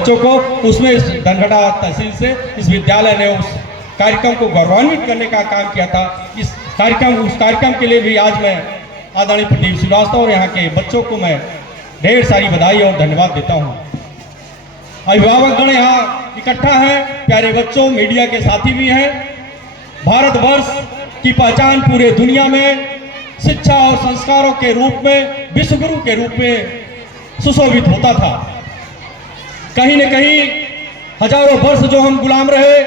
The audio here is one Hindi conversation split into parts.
बच्चों को, उसमें इस धनघटा तहसील से इस विद्यालय ने उस कार्यक्रम को गौरवान्वित करने का काम किया था। उस कार्यक्रम के लिए भी आज मैं आदरणीय प्रदीप श्रीवास्तव और यहाँ के बच्चों को मैं ढेर सारी बधाई और धन्यवाद देता हूँ। अभिभावकगण यहाँ इकट्ठा है, प्यारे बच्चों, मीडिया के साथी भी हैं। भारतवर्ष की पहचान पूरे दुनिया में शिक्षा और संस्कारों के रूप में, विश्वगुरु के रूप में सुशोभित होता था। कहीं न कहीं हजारों वर्ष जो हम गुलाम रहे,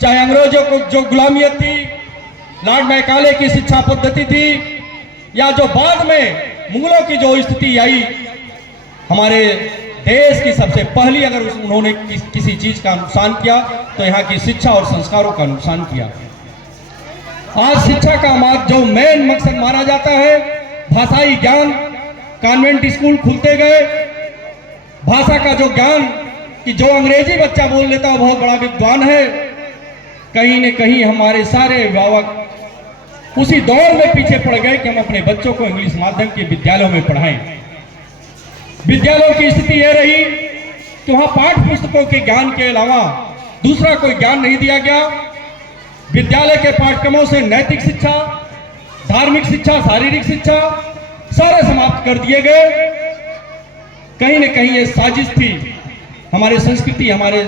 चाहे अंग्रेजों को जो गुलामियत थी, लॉर्ड मैकाले की शिक्षा पद्धति थी, या जो बाद में मुगलों की जो स्थिति आई, हमारे देश की सबसे पहली अगर उन्होंने किसी चीज का नुकसान किया तो यहाँ की शिक्षा और संस्कारों का नुकसान किया। आज शिक्षा का जो मेन मकसद माना जाता है, भाषाई ज्ञान, कॉन्वेंट स्कूल खुलते गए, भाषा का जो ज्ञान कि जो अंग्रेजी बच्चा बोल लेता है बहुत बड़ा विद्वान है। कहीं न कहीं हमारे सारे अभिभावक उसी दौर में पीछे पड़ गए कि हम अपने बच्चों को इंग्लिश माध्यम के विद्यालयों में पढ़ाएं। विद्यालयों की स्थिति यह रही कि वहां पाठ पुस्तकों के ज्ञान के अलावा दूसरा कोई ज्ञान नहीं दिया गया। विद्यालय के पाठ्यक्रमों से नैतिक शिक्षा, धार्मिक शिक्षा, शारीरिक शिक्षा सारे समाप्त कर दिए गए। कहीं न कहीं ये साजिश थी। हमारे संस्कृति, हमारे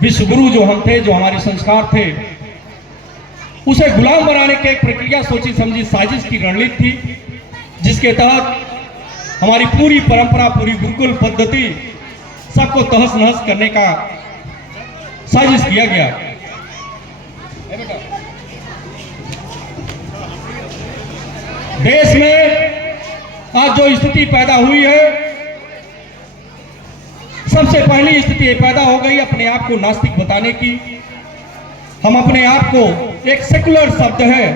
विश्वगुरु जो हम थे, जो हमारे संस्कार थे, उसे गुलाम बनाने की एक प्रक्रिया सोची समझी साजिश की रणनीति थी, जिसके तहत हमारी पूरी परंपरा, पूरी गुरुकुल पद्धति सबको तहस नहस करने का साजिश किया गया। देश में आज जो स्थिति पैदा हुई है, सबसे पहली स्थिति ये पैदा हो गई अपने आप को नास्तिक बताने की। हम अपने आप को, एक सेकुलर शब्द है,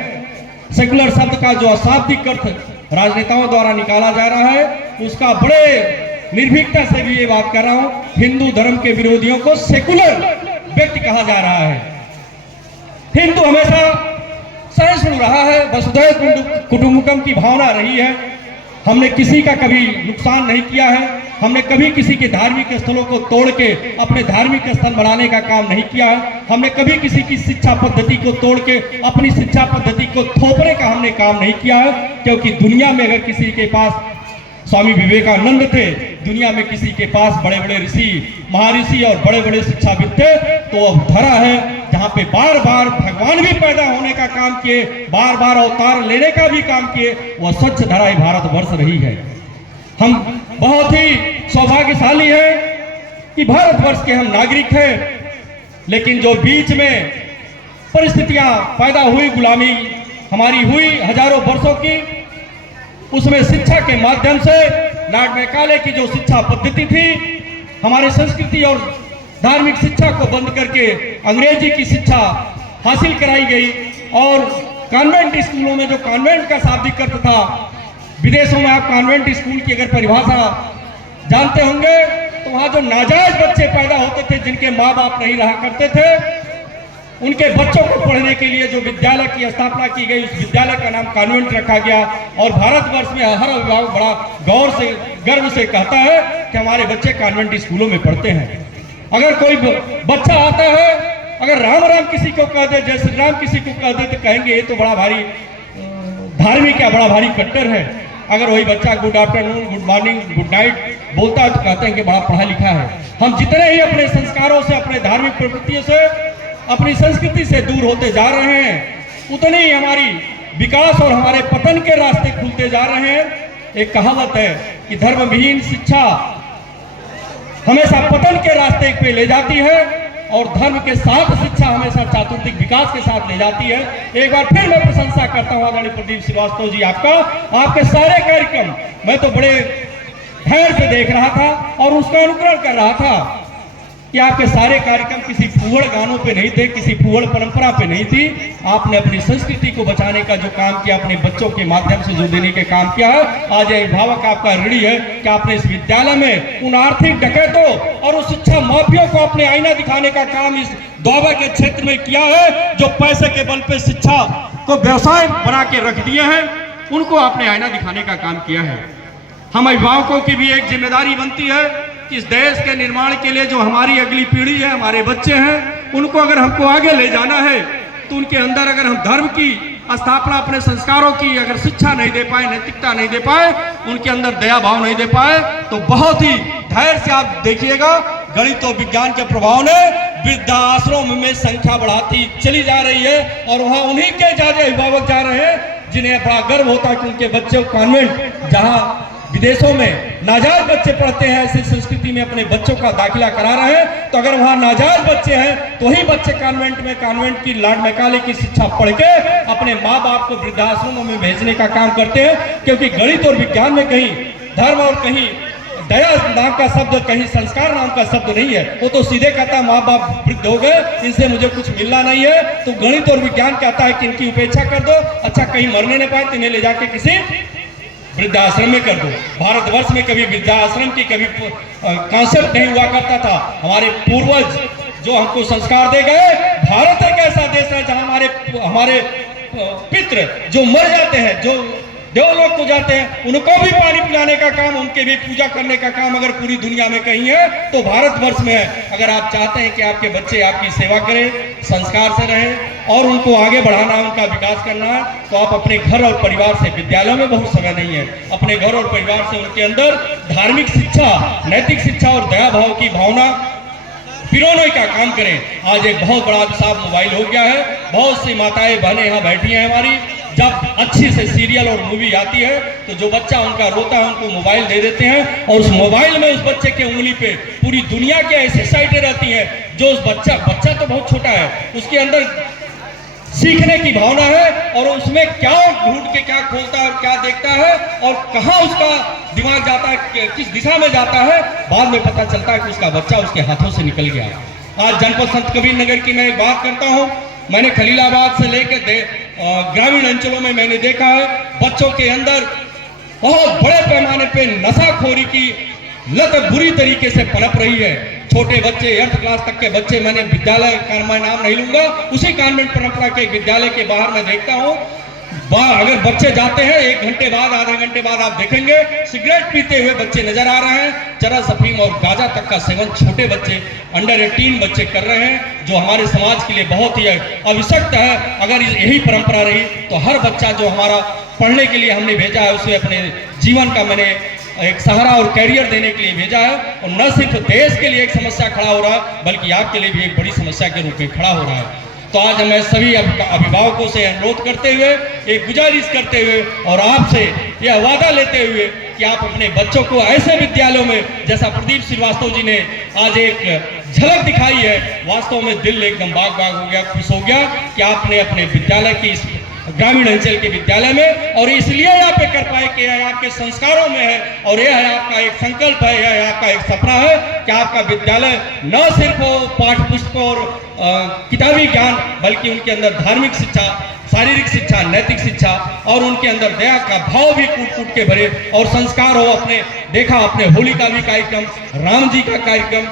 सेकुलर शब्द का जो अशाब्दिक अर्थ राजनेताओं द्वारा निकाला जा रहा है, उसका बड़े निर्भीकता से भी ये बात कर रहा हूं, हिंदू धर्म के विरोधियों को सेकुलर व्यक्ति कहा जा रहा है। हिंदू हमेशा सहिष्णु रहा है, वसुधैव कुटुंबकम की भावना रही है। हमने किसी का कभी नुकसान नहीं किया है। हमने कभी किसी के धार्मिक स्थलों को तोड़ के अपने धार्मिक स्थल बनाने का काम नहीं किया है। हमने कभी किसी की शिक्षा पद्धति को तोड़ के अपनी शिक्षा पद्धति को थोपने का हमने काम नहीं किया है। क्योंकि दुनिया में अगर किसी के पास स्वामी विवेकानंद थे, दुनिया में किसी के पास बड़े बड़े ऋषि, महर्षि और बड़े बड़े शिक्षाविद थे, तो अब धरा है जहाँ पे बार बार भगवान भी पैदा होने का काम किए, बार बार अवतार लेने का भी काम किए, वह स्वच्छ धरा ही भारतवर्ष रही है। हम बहुत ही सौभाग्यशाली हैं कि भारतवर्ष के हम नागरिक हैं। लेकिन जो बीच में परिस्थितियां पैदा हुई, गुलामी हमारी हुई हजारों वर्षों की, उसमें शिक्षा के माध्यम से लॉर्ड मैकाले की जो शिक्षा पद्धति थी, हमारे संस्कृति और धार्मिक शिक्षा को बंद करके अंग्रेजी की शिक्षा हासिल कराई गई। और कॉन्वेंट स्कूलों में जो कॉन्वेंट का शाब्दिक अर्थ था, विदेशों में आप कॉन्वेंट स्कूल की अगर परिभाषा जानते होंगे तो वहां जो नाजायज बच्चे पैदा होते थे, जिनके माँ बाप नहीं रहा करते थे, उनके बच्चों को पढ़ने के लिए जो विद्यालय की स्थापना की गई, उस विद्यालय का नाम कॉन्वेंट रखा गया। और भारतवर्ष में हर अभिभावक बड़ा गौर से, गर्व से कहता है कि हमारे बच्चे कॉन्वेंट स्कूलों में पढ़ते हैं। अगर कोई बच्चा आता है, अगर राम राम किसी को कह दे, जय श्री राम किसी को कह दे, तो कहेंगे ये तो बड़ा भारी धार्मिक है, बड़ा भारी कट्टर है। अगर वही बच्चा good afternoon, good morning, good night बोलता है तो कहते हैं कि बड़ा पढ़ा लिखा है। हम जितने ही अपने संस्कारों से, अपने धार्मिक प्रवृत्तियों से, अपनी संस्कृति से दूर होते जा रहे हैं, उतने ही हमारी विकास और हमारे पतन के रास्ते खुलते जा रहे हैं। एक कहावत है कि धर्म विहीन शिक्षा हमेशा पतन के रास्ते पे ले जाती है और धर्म के साथ शिक्षा हमेशा चातुर्थिक विकास के साथ ले जाती है। एक बार फिर मैं प्रशंसा करता हूं आदरणीय प्रदीप श्रीवास्तव जी आपका, आपके सारे कार्यक्रम मैं तो बड़े धैर्य से देख रहा था और उसका अनुकरण कर रहा था कि आपके सारे कार्यक्रम किसी फूहड़ गानों पे नहीं थे, किसी फूहड़ परंपरा पे नहीं थी। आपने अपनी संस्कृति को बचाने का जो काम किया, अपने बच्चों के माध्यम से जो देने के काम किया है, आज अभिभावक आपका ऋणी है कि आपने इस विद्यालय में उन आर्थिक डकैतों और उस शिक्षा माफियों को अपने आईना दिखाने का काम इस दोबा के क्षेत्र में किया है। जो पैसे के बल पे शिक्षा को व्यवसाय बना के रख दिए हैं, उनको आपने आईना दिखाने का काम किया है। हम अभिभावकों की भी एक जिम्मेदारी बनती है कि इस देश के निर्माण के लिए जो हमारी अगली पीढ़ी है, हमारे बच्चे हैं, उनको अगर हमको आगे ले जाना है तो उनके अंदर अगर हम धर्म की स्थापना, अपने संस्कारों की अगर शिक्षा नहीं दे पाए, नैतिकता नहीं दे पाए, उनके अंदर दया भाव नहीं दे पाए, तो बहुत ही धैर्य से आप देखिएगा गणित और विज्ञान के प्रभाव ने वृद्धाश्रम में संख्या बढ़ाती चली जा रही है और वहां उन्हीं के ज्यादा अभिभावक जा रहे हैं जिन्हें बड़ा गर्व होता है कि उनके बच्चे कॉन्वेंट, जहां विदेशों में नाजायज बच्चे पढ़ते हैं, ऐसी संस्कृति में अपने बच्चों का दाखिला करा रहे हैं। तो अगर वहां नाजायज बच्चे हैं तो ही बच्चे कॉन्वेंट में, कॉन्वेंट की लॉर्ड मैकाले की शिक्षा पढ़ के अपने माँ बाप को वृद्धाश्रमों में भेजने का काम करते हैं, क्योंकि गणित और विज्ञान में कहीं धर्म और कहीं दया नाम का शब्द, कहीं संस्कार नाम का शब्द नहीं है। वो तो सीधे कहता है माँ बाप वृद्ध हो गए, इनसे मुझे कुछ मिलना नहीं है। तो गणित और विज्ञान कहता है कि इनकी उपेक्षा कर दो, अच्छा कहीं मरने नहीं पाए तो इन्हें ले जाके किसी वृद्धाश्रम में कर दो। भारतवर्ष में कभी वृद्धाश्रम की कभी कॉन्सेप्ट नहीं हुआ करता था। हमारे पूर्वज जो हमको संस्कार दे गए, भारत एक ऐसा देश है जहां हमारे पितृ जो मर जाते हैं, जो देवलोक को जाते हैं, उनको भी पानी पिलाने का काम, उनके भी पूजा करने का काम अगर पूरी दुनिया में कहीं है तो भारतवर्ष में है। अगर आप चाहते हैं कि आपके बच्चे आपकी सेवा करें, संस्कार से रहें और उनको आगे बढ़ाना, उनका विकास करना है, तो आप अपने घर और परिवार से, विद्यालयों में बहुत समय नहीं है, अपने घर और परिवार से उनके अंदर धार्मिक शिक्षा, नैतिक शिक्षा और दया भाव की भावना पिरोने का काम करें। आज एक बहुत बड़ा विशाल मोबाइल हो गया है, बहुत सी माताएं बहनें यहाँ बैठी हैं हमारी, जब अच्छी से सीरियल और मूवी आती है तो जो बच्चा उनका रोता है उनको मोबाइल दे देते हैं और उस मोबाइल में उस बच्चे के उंगली पे पूरी दुनिया की ऐसी साइटें रहती हैं जो उस बच्चा तो बहुत छोटा है, उसके अंदर सीखने की भावना है और उसमें क्या ढूंढ के क्या खोलता है, क्या देखता है और कहाँ उसका दिमाग जाता है, किस दिशा में जाता है, बाद में पता चलता है कि उसका बच्चा उसके हाथों से निकल गया। आज जनपद संत कबीर नगर की मैं बात करता हूँ, मैंने खलीलाबाद से लेकर ग्रामीण अंचलों में मैंने देखा है बच्चों के अंदर बहुत बड़े पैमाने पे नशाखोरी की लत बुरी तरीके से पनप रही है। छोटे बच्चे, 8th क्लास तक के बच्चे, मैंने विद्यालय का मैं नाम नहीं लूंगा, उसी कॉन्वेंट परंपरा के विद्यालय के बाहर मैं देखता हूँ, अगर बच्चे जाते हैं 1 घंटे बाद, आधे घंटे बाद आप देखेंगे सिगरेट पीते हुए बच्चे नजर आ रहे हैं। चरस, अफीम और गांजा तक का सेवन छोटे बच्चे, अंडर 18 बच्चे कर रहे हैं, जो हमारे समाज के लिए बहुत ही आवश्यक है। अगर यही परंपरा रही तो हर बच्चा जो हमारा पढ़ने के लिए हमने भेजा है उसे अपने जीवन का मैंने एक सहारा और कैरियर देने के लिए भेजा है और न सिर्फ देश के लिए एक समस्या खड़ा हो रहा है बल्कि आपके लिए भी एक बड़ी समस्या के रूप में खड़ा हो रहा है। तो आज मैं सभी अभिभावकों से अनुरोध करते हुए, एक गुजारिश करते हुए और आपसे यह वादा लेते हुए कि आप अपने बच्चों को ऐसे विद्यालयों में, जैसा प्रदीप श्रीवास्तव जी ने आज एक झलक दिखाई है, वास्तव में दिल एकदम बाग बाग हो गया, खुश हो गया कि आपने अपने विद्यालय की इस ग्रामीण अंचल के विद्यालय में, और इसलिए यहाँ पे कर पाए कि यह आपके संस्कारों में है और यह है आपका एक संकल्प है, यह आपका एक सपना है कि आपका विद्यालय न सिर्फ पाठ्य पुस्तक और किताबी ज्ञान बल्कि उनके अंदर धार्मिक शिक्षा, शारीरिक शिक्षा, नैतिक शिक्षा और उनके अंदर दया का भाव भी कूट कूट के भरे और संस्कार हो। अपने देखा, अपने होली का भी कार्यक्रम, राम जी का कार्यक्रम,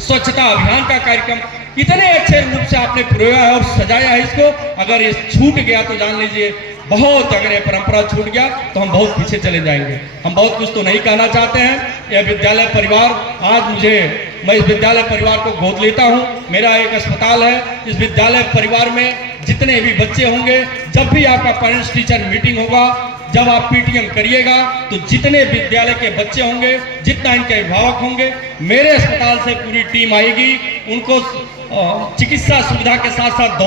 स्वच्छता अभियान का कार्यक्रम इतने अच्छे रूप से आपने प्रयोगा है और सजाया है इसको। अगर ये छूट गया तो जान लीजिए बहुत, अगर ये परंपरा छूट गया तो हम बहुत पीछे चले जाएंगे। हम बहुत कुछ तो नहीं कहना चाहते हैं। यह विद्यालय परिवार, आज मैं इस विद्यालय परिवार को गोद लेता हूँ। मेरा एक अस्पताल है, इस विद्यालय परिवार में जितने भी बच्चे होंगे, जब भी आपका पेरेंट्स टीचर मीटिंग होगा, जब आप पीटीएम करिएगा तो जितने विद्यालय के बच्चे होंगे, जितना इनके अभिभावक होंगे, मेरे अस्पताल से पूरी टीम आएगी। उनको चिकित्सा सुविधा के साथ साथ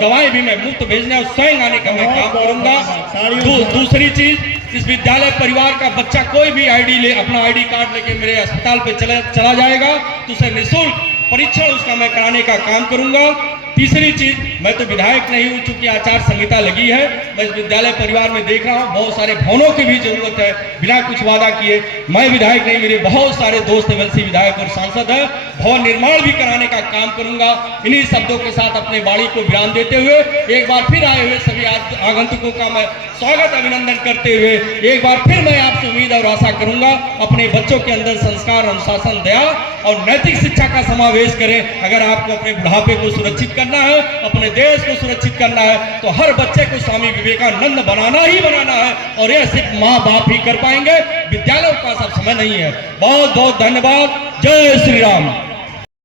दवाएं भी मैं मुफ्त भेजने और स्वयं आने का मैं काम करूंगा। दूसरी चीज, इस विद्यालय परिवार का बच्चा कोई भी अपना आईडी कार्ड लेके मेरे अस्पताल पे चला जाएगा तो उसे निःशुल्क परीक्षण उसका मैं कराने का काम करूंगा। तीसरी चीज, मैं तो विधायक नहीं हूं, चूंकि आचार संहिता लगी है। मैं इस विद्यालय परिवार में देख रहा हूं बहुत सारे भवनों की भी जरूरत है। बिना कुछ वादा किए, मैं विधायक नहीं, मेरे बहुत सारे दोस्त एमएलसी विधायक और सांसद है, भवन निर्माण भी कराने का काम करूंगा। इन्हीं शब्दों के साथ अपने वाणी को विराम देते हुए एक बार फिर आए हुए सभी आगंतुकों का मैं स्वागत अभिनंदन करते हुए एक बार फिर मैं आपसे उम्मीद और आशा करूंगा अपने बच्चों के अंदर संस्कार, अनुशासन, दया और नैतिक शिक्षा का समावेश करें। अगर आपको अपने बुढ़ापे को सुरक्षित करना है, अपने देश को सुरक्षित करना है, तो हर बच्चे को स्वामी विवेकानंद बनाना ही बनाना है, और यह सिर्फ माँ बाप ही कर पाएंगे, विद्यालयों का सब समय नहीं है। बहुत बहुत धन्यवाद। जय